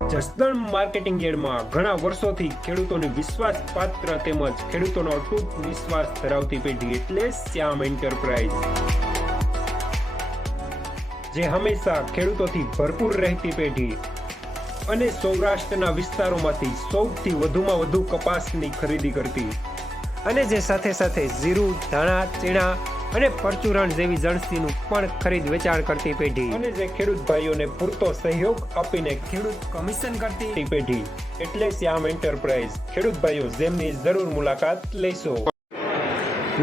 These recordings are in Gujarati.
જસદણ માર્કેટિંગ યાર્ડમાં ઘણા વર્ષોથી ખેડૂતોની વિશ્વાસપાત્ર તેમજ ખેડૂતોનો અતૂટ વિશ્વાસ ધરાવતી પેઢી એટલે શ્યામ એન્ટરપ્રાઇઝ, જે હંમેશા ખેડૂતોથી ભરપૂર રહેતી પેઢી અને સૌરાષ્ટ્રના વિસ્તારોમાંથી સૌથી વધુમાં વધુ કપાસની ખરીદી કરતી અને જે સાથે સાથે જીરું, ધાણા, ચીણા અને પરચુરણ જેવી જણસીનું પણ ખરીદ વેચાણ કરતી પેઢી અને જે ખેડૂત ભાઈઓને પૂરતો સહયોગ આપીને ખેડૂત કમિશન કરતી પેઢી એટલે શ્યામ એન્ટરપ્રાઇઝ. ખેડૂત ભાઈઓ જેમની જરૂર મુલાકાત લેશો.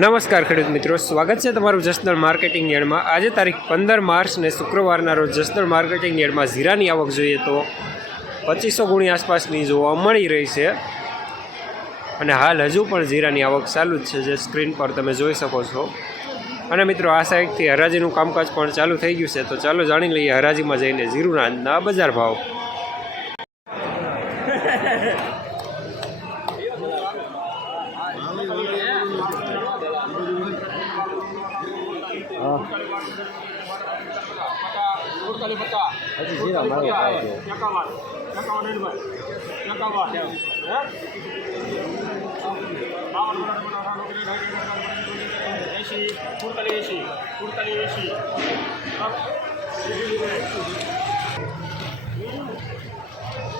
નમસ્કાર ખેડૂત મિત્રો, સ્વાગત છે તમારું જસદણ માર્કેટિંગ યાર્ડમાં. આજે તારીખ 15 માર્ચ ને શુક્રવારના રોજ જસદણ માર્કેટિંગ યાર્ડમાં જીરાની આવક જોઈએ તો 2500 ગુણી આસપાસની જોવા મળી રહી છે અને હાલ હજુ પણ જીરાની આવક ચાલુ જ છે, જે સ્ક્રીન પર તમે જોઈ શકો છો. અને મિત્રો, આ સાઈડથી હરાજીનું કામકાજ પણ ચાલુ થઈ ગયું છે, તો ચાલો જાણી લઈએ હરાજીમાં જઈને જીરુના આજના બજાર ભાવ.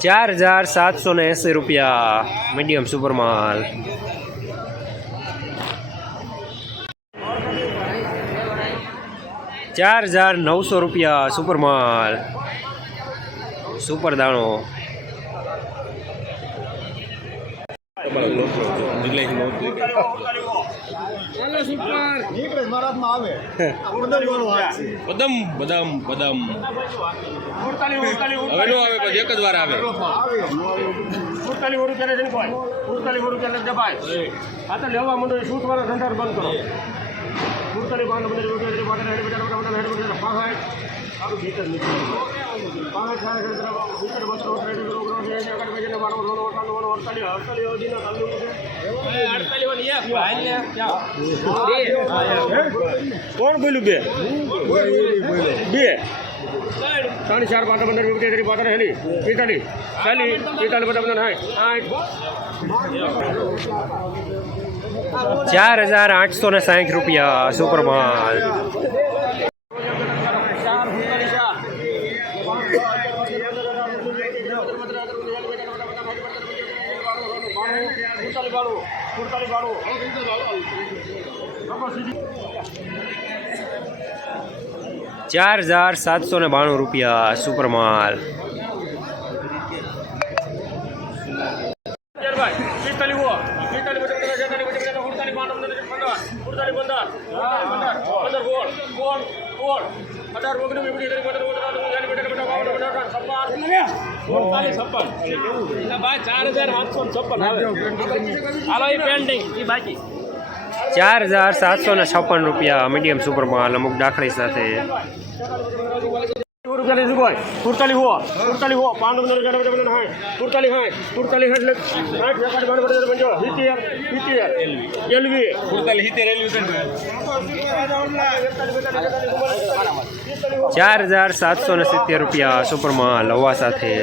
₹4,780 મીડિયમ સુપર માલ. ₹4,900 સુપર માલ. સુપર દાણો. બદામ હવે નો આવે, પછી એક જ વાર આવે. લેવા માંડો શૂટ વાળા ધંધા બંધ કરો. કોણ બોલ્યું? બે 3 4 5 15 15 હેલી 45 40 બધા ₹4,860 સુપર માલ. ₹4,792 સુપર માલ. ₹4,756 મીડિયમ સુપર માલ અમુક દાખલી સાથે. ₹4,770 સુપર માલ હવા સાથે.